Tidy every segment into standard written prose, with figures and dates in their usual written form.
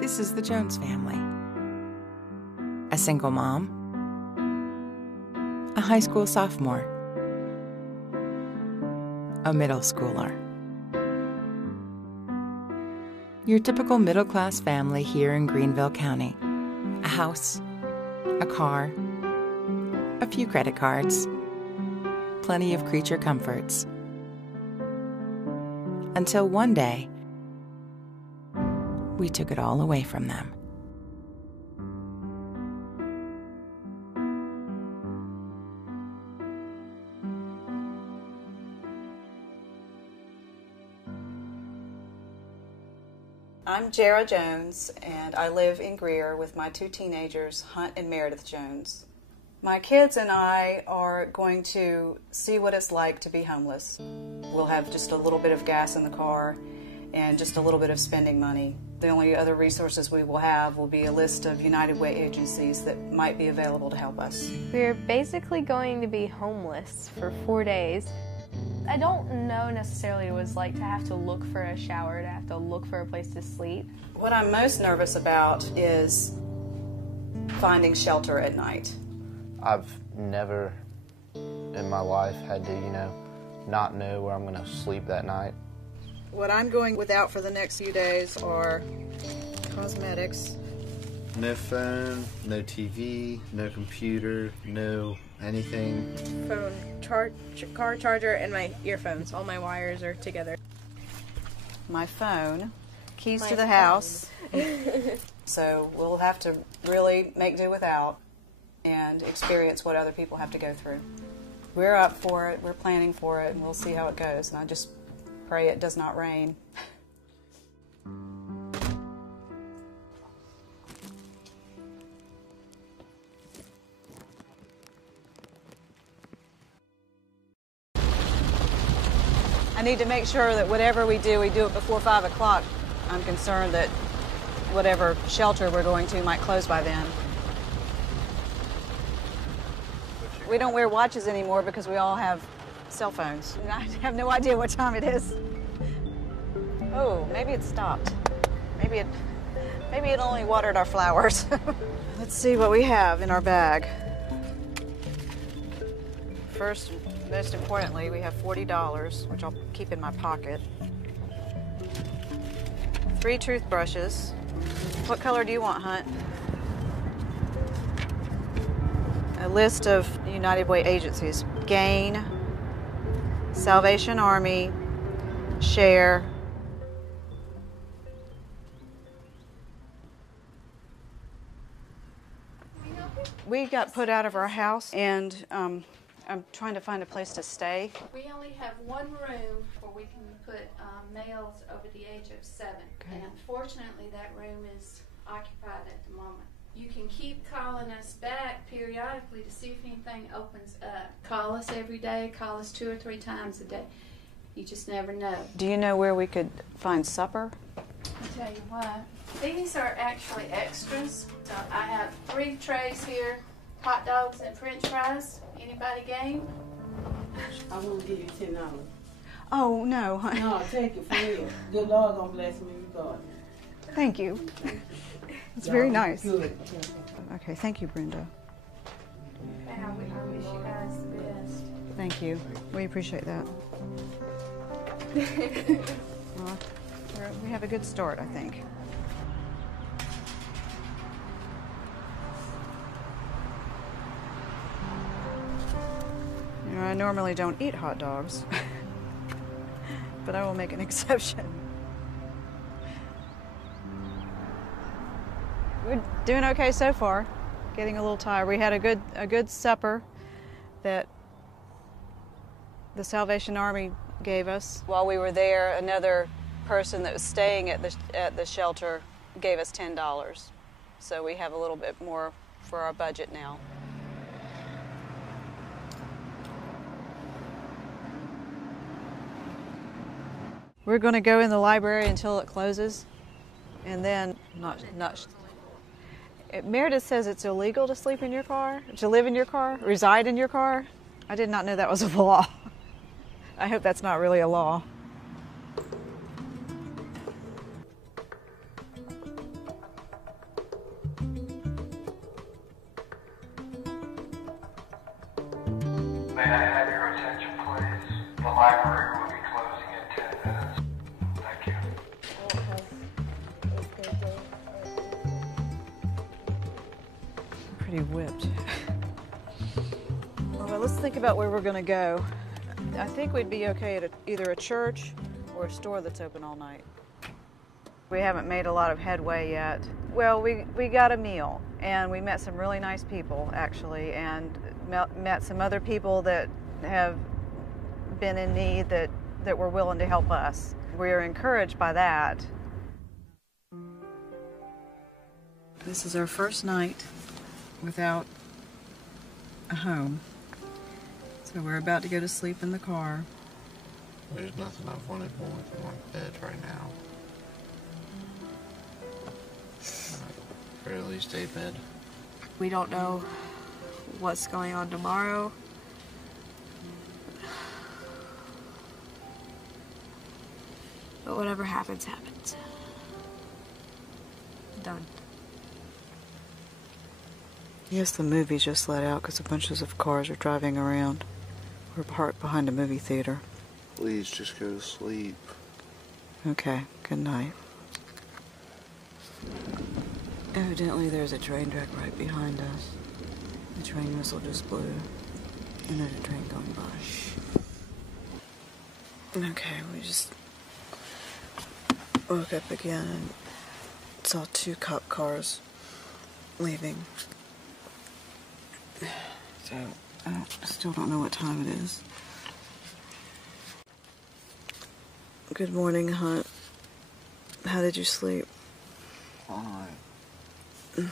This is the Jones family. A single mom, a high school sophomore, a middle schooler. Your typical middle-class family here in Greenville County. A house, a car, a few credit cards, plenty of creature comforts. Until one day, we took it all away from them. I'm Jara Jones, and I live in Greer with my two teenagers, Hunt and Meredith Jones. My kids and I are going to see what it's like to be homeless. We'll have just a little bit of gas in the car and just a little bit of spending money. The only other resources we will have will be a list of United Way agencies that might be available to help us. We're basically going to be homeless for 4 days. I don't know necessarily what it was like to have to look for a shower, to have to look for a place to sleep. What I'm most nervous about is finding shelter at night. I've never in my life had to, not know where I'm going to sleep that night. What I'm going without for the next few days are cosmetics. No phone, no TV, no computer, no anything. Phone, car charger, and my earphones. All my wires are together. My phone, keys to the house. So we'll have to really make do without and experience what other people have to go through. We're up for it, we're planning for it, and we'll see how it goes. And I just pray it does not rain. I need to make sure that whatever we do it before 5 o'clock. I'm concerned that whatever shelter we're going to might close by then. We don't wear watches anymore because we all have cell phones. And I have no idea what time it is. Oh, maybe it stopped. Maybe it only watered our flowers. Let's see what we have in our bag. First, most importantly, we have $40, which I'll keep in my pocket. 3 toothbrushes. What color do you want, Hunt? A list of United Way agencies. GAIHN, Salvation Army, SHARE. We got put out of our house, and I'm trying to find a place to stay. We only have one room where we can put males over the age of 7. Okay. And unfortunately, that room is occupied at the moment. You can keep calling us back periodically to see if anything opens up. Call us every day, call us 2 or 3 times a day. You just never know. Do you know where we could find supper? I'll tell you what. These are actually extras. So I have 3 trays here, hot dogs and french fries. Anybody game? I want to give you $10. Oh, no. No, take it for real. Good Lord gonna bless me regardless. Thank you. It's very nice. Good. Okay, thank you, Brenda. I wish you guys the best. Thank you. We appreciate that. Well, we have a good start, I think. I normally don't eat hot dogs, but I will make an exception. We're doing okay so far. Getting a little tired. We had a good supper that the Salvation Army gave us. While we were there, another person that was staying at the shelter gave us $10. So we have a little bit more for our budget now. We're going to go in the library until it closes, and then Meredith says it's illegal to sleep in your car, to live in your car, reside in your car. I did not know that was a law. I hope that's not really a law. The library will be closing in 10 minutes. Thank you. Pretty whipped. Well, let's think about where we're going to go. I think we'd be okay at either a church or a store that's open all night. We haven't made a lot of headway yet. Well, we got a meal, and we met some really nice people, actually, and met some other people that have been in need that were willing to help us. We're encouraged by that. This is our first night without a home. So we're about to go to sleep in the car. There's nothing I've wanted more than my bed right now. Or at least a bed. We don't know what's going on tomorrow. But whatever happens, happens. Done. Yes, the movie just let out because a bunch of cars are driving around. We're parked behind a movie theater. Please just go to sleep. Okay, good night. Evidently there's a train track right behind us. The train whistle just blew, and there's a train going by. Okay, we just woke up again and saw 2 cop cars leaving. So, I still don't know what time it is. Good morning, Hunt. How did you sleep? All right.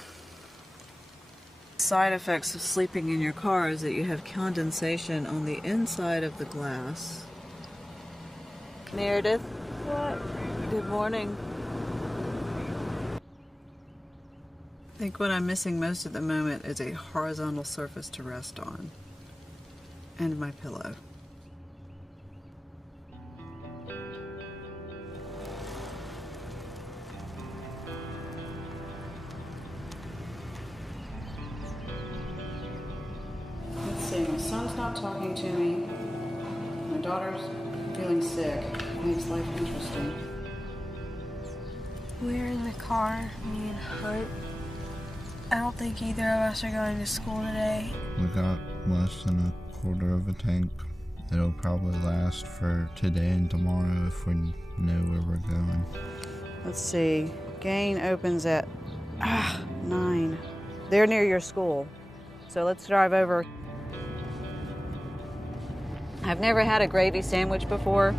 Side effects of sleeping in your car is that you have condensation on the inside of the glass. Meredith? What? Good morning. I think what I'm missing most at the moment is a horizontal surface to rest on. And my pillow. Let's see, my son's not talking to me. My daughter's feeling sick. Makes life interesting. We're in the car, me and Hunt. I don't think either of us are going to school today. We got less than a quarter of a tank. It'll probably last for today and tomorrow if we know where we're going. Let's see. GAIHN opens at 9. They're near your school. So let's drive over. I've never had a gravy sandwich before,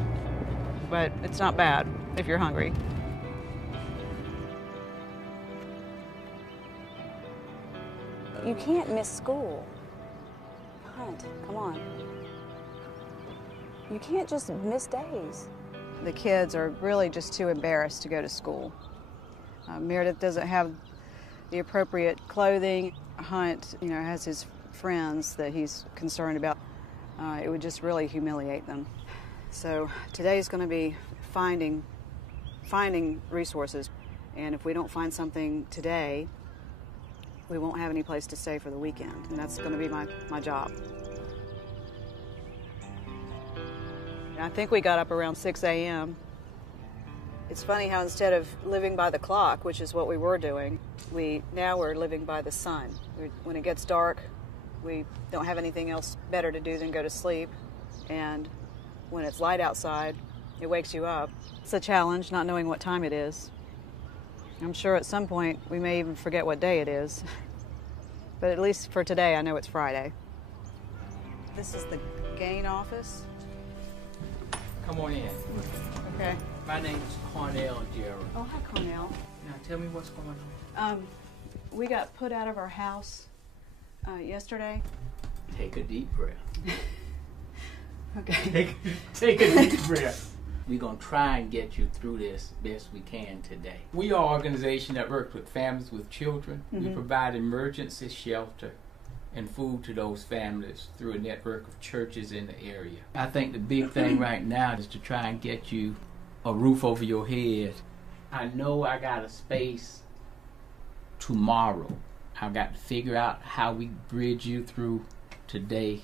but it's not bad if you're hungry. You can't miss school. Hunt, come on. You can't just miss days. The kids are really just too embarrassed to go to school. Meredith doesn't have the appropriate clothing. Hunt, has his friends that he's concerned about. It would just really humiliate them. So today's going to be finding resources. And if we don't find something today, we won't have any place to stay for the weekend, and that's going to be my job. I think we got up around 6 a.m. It's funny how instead of living by the clock, which is what we were doing, now we're living by the sun. When it gets dark, we don't have anything else better to do than go to sleep, and when it's light outside, it wakes you up. It's a challenge not knowing what time it is. I'm sure at some point we may even forget what day it is. But at least for today, I know it's Friday. This is the GAIHN office. Come on in. Okay. My name is Cornell Jara. Oh, hi, Cornell. Now tell me what's going on. We got put out of our house yesterday. Take a deep breath. Okay. Take a deep breath. We're going to try and get you through this best we can today. We are an organization that works with families with children. We provide emergency shelter and food to those families through a network of churches in the area. I think the big thing right now is to try and get you a roof over your head. I know I got a space tomorrow. I've got to figure out how we bridge you through today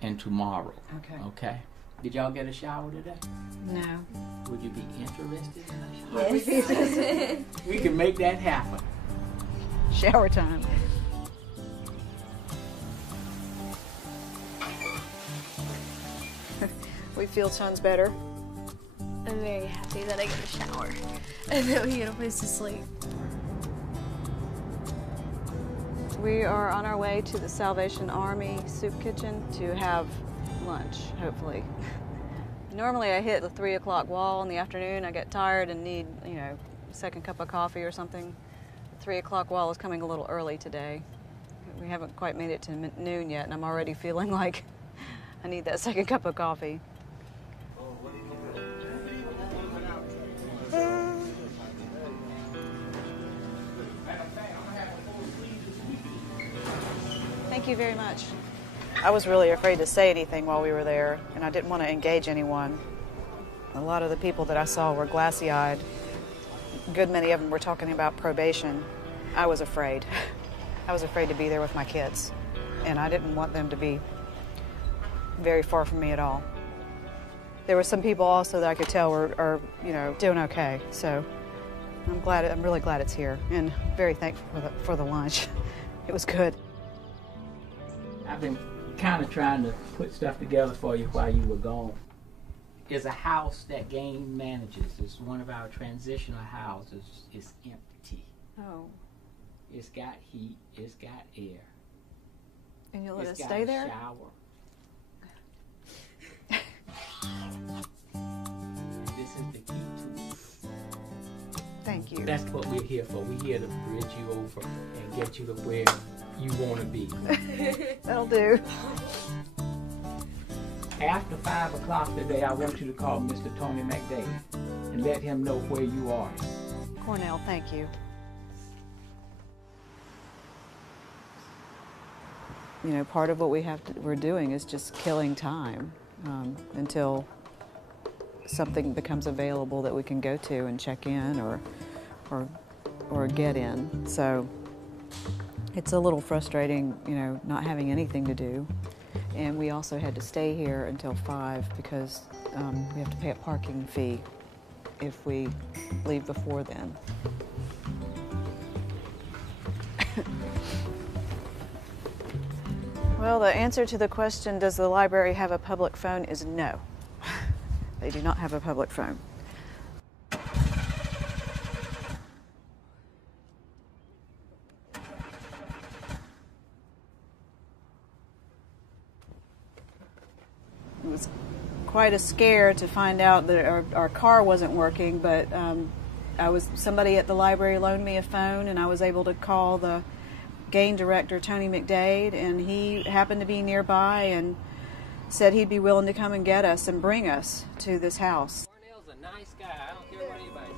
and tomorrow. Okay. Okay? Did y'all get a shower today? No. Would you be interested in a shower? Yes. We can make that happen. Shower time. We feel tons better. I'm very happy that I get a shower and that we get a place to sleep. We are on our way to the Salvation Army soup kitchen to have lunch, hopefully. Normally I hit the 3 o'clock wall in the afternoon. I get tired and need, a second cup of coffee or something. The 3 o'clock wall is coming a little early today. We haven't quite made it to noon yet, and I'm already feeling like I need that second cup of coffee. Thank you very much. I was really afraid to say anything while we were there, and I didn't want to engage anyone. A lot of the people that I saw were glassy-eyed. A good many of them were talking about probation. I was afraid. I was afraid to be there with my kids, and I didn't want them to be very far from me at all. There were some people also that I could tell are doing okay, so I'm really glad it's here, and very thankful for the lunch. It was good. I've been kind of trying to put stuff together for you while you were gone. There's a house that GAIHN manages. It's one of our transitional houses. It's empty. Oh. It's got heat. It's got air. And you'll let us stay there? It's got a shower. This is the key to it. Thank you. That's what we're here for. We're here to bridge you over and get you to where you want to be. That'll do. After 5 o'clock today, I want you to call Mr. Tony McDade and let him know where you are. Cornell, thank you. Part of what we're doing is just killing time until something becomes available that we can go to and check in or get in. So it's a little frustrating, not having anything to do. And we also had to stay here until 5 because we have to pay a parking fee if we leave before then. Well, the answer to the question, does the library have a public phone, is no. They do not have a public phone. It was quite a scare to find out that our car wasn't working, but somebody at the library loaned me a phone, and I was able to call the GAIHN director, Tony McDade, and he happened to be nearby and said he'd be willing to come and get us and bring us to this house. Cornell's a nice guy. I don't care what anybody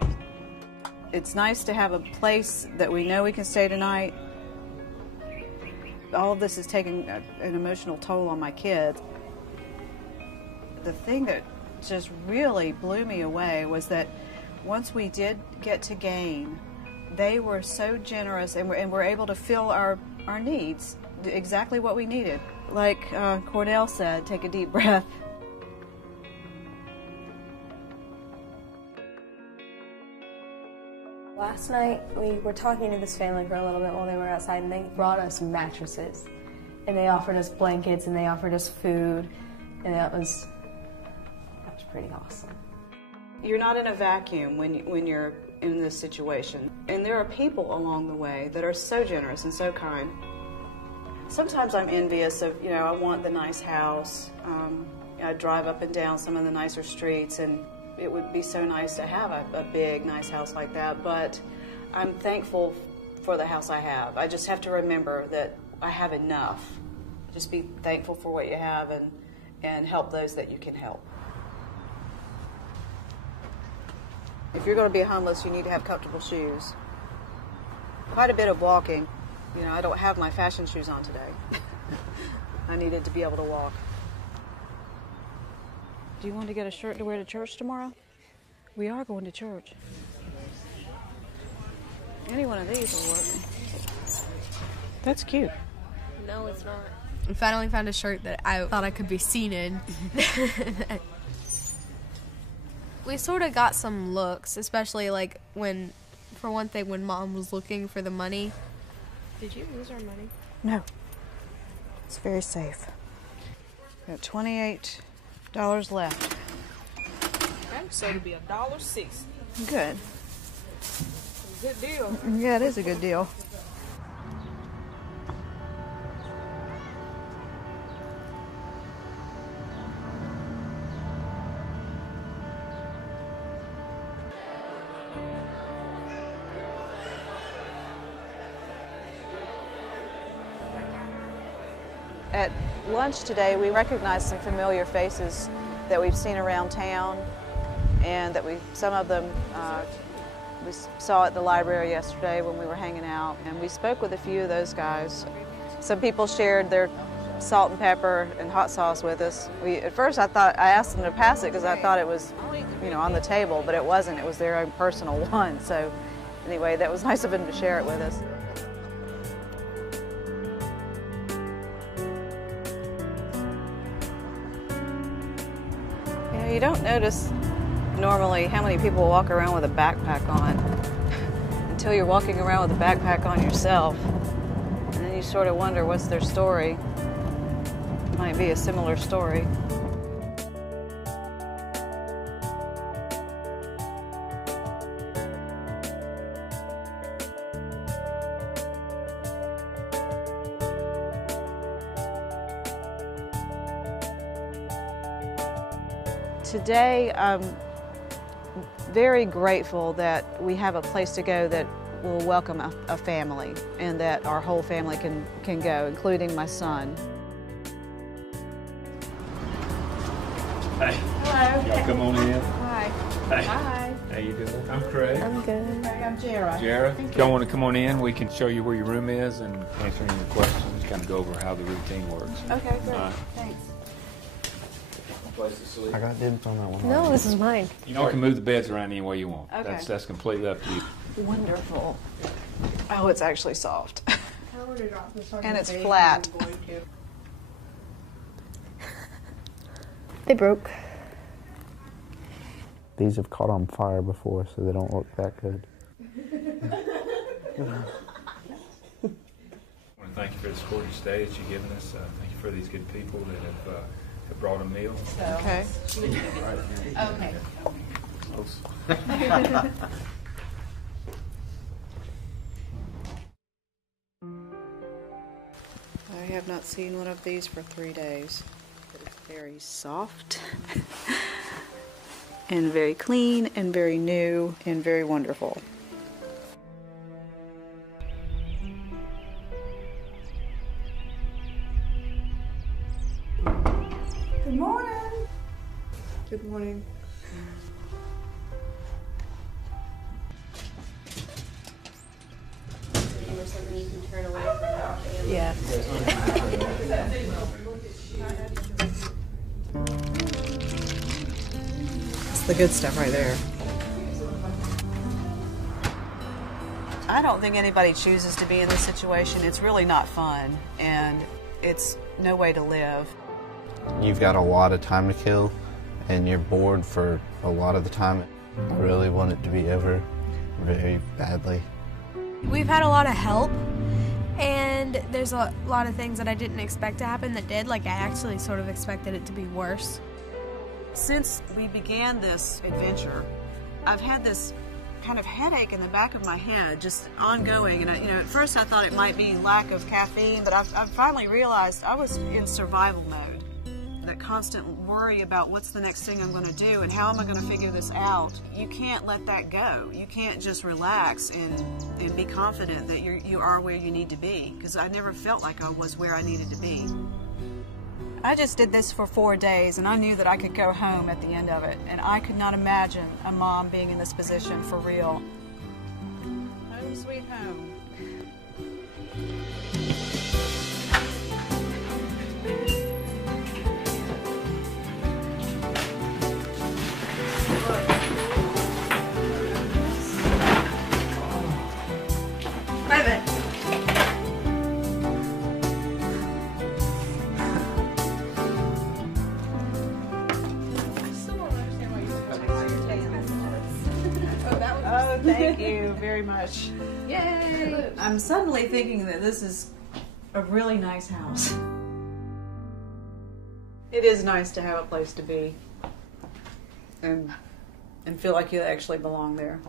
says. It's nice to have a place that we know we can stay tonight. All of this is taking an emotional toll on my kids. The thing that just really blew me away was that once we did get to GAIHN, they were so generous and were able to fill our needs, exactly what we needed. Like Cornell said, take a deep breath. Last night, we were talking to this family for a little bit while they were outside, and they brought us mattresses, and they offered us blankets, and they offered us food, and that was pretty awesome. You're not in a vacuum when you're in this situation, and there are people along the way that are so generous and so kind. Sometimes I'm envious of, I want the nice house. I drive up and down some of the nicer streets, and it would be so nice to have a big, nice house like that, but I'm thankful for the house I have. I just have to remember that I have enough. Just be thankful for what you have and help those that you can help. If you're going to be homeless, you need to have comfortable shoes. Quite a bit of walking. I don't have my fashion shoes on today. I needed to be able to walk. Do you want to get a shirt to wear to church tomorrow? We are going to church. Any one of these will work. That's cute. No, it's not. I finally found a shirt that I thought I could be seen in. We sort of got some looks, especially like when, for one thing, when Mom was looking for the money. Did you lose our money? No. It's very safe. We got $28 left. Okay, so it'll be $1.60. Good. Good deal. Yeah, it is a good deal. At lunch today, we recognized some familiar faces that we've seen around town, and that some of them we saw at the library yesterday when we were hanging out, and we spoke with a few of those guys. Some people shared their salt and pepper and hot sauce with us. At first I asked them to pass it because I thought it was, on the table, but it wasn't. It was their own personal one. So anyway, that was nice of them to share it with us. You don't notice normally how many people walk around with a backpack on until you're walking around with a backpack on yourself. And then you sort of wonder what's their story. It might be a similar story. Today, I'm very grateful that we have a place to go that will welcome a family, and that our whole family can go, including my son. Hey. Hello. Y'all come on in. Hi. Hey. Hi. How you doing? I'm Craig. I'm good. Hey, I'm Jara. Jara, if y'all want to come on in, we can show you where your room is and answer any of your questions, kind of go over how the routine works. Okay, great. All right. Thanks. Place to sleep. I got dibs on that one. No, this is mine. You know, you can move the beds around any way you want. Okay. That's completely up to you. Wonderful. Oh, it's actually soft. And it's flat. They broke. These have caught on fire before, so they don't look that good. I want to thank you for the support you stay that you've given us. Thank you for these good people that have brought a meal. Okay. Okay. I have not seen one of these for 3 days. But it's very soft and very clean and very new and very wonderful. Good morning. Good morning. Yeah. That's the good stuff right there. I don't think anybody chooses to be in this situation. It's really not fun, and it's no way to live. You've got a lot of time to kill, and you're bored for a lot of the time. I really want it to be over very badly. We've had a lot of help, and there's a lot of things that I didn't expect to happen that did. Like, I actually sort of expected it to be worse. Since we began this adventure, I've had this kind of headache in the back of my head, just ongoing. And at first I thought it might be lack of caffeine, but I've finally realized I was in survival mode. That constant worry about what's the next thing I'm going to do and how am I going to figure this out. You can't let that go. You can't just relax and be confident that you are where you need to be, because I never felt like I was where I needed to be. I just did this for 4 days, and I knew that I could go home at the end of it, and I could not imagine a mom being in this position for real. Home sweet home. Thank you very much. Yay! I'm suddenly thinking that this is a really nice house. It is nice to have a place to be and feel like you actually belong there.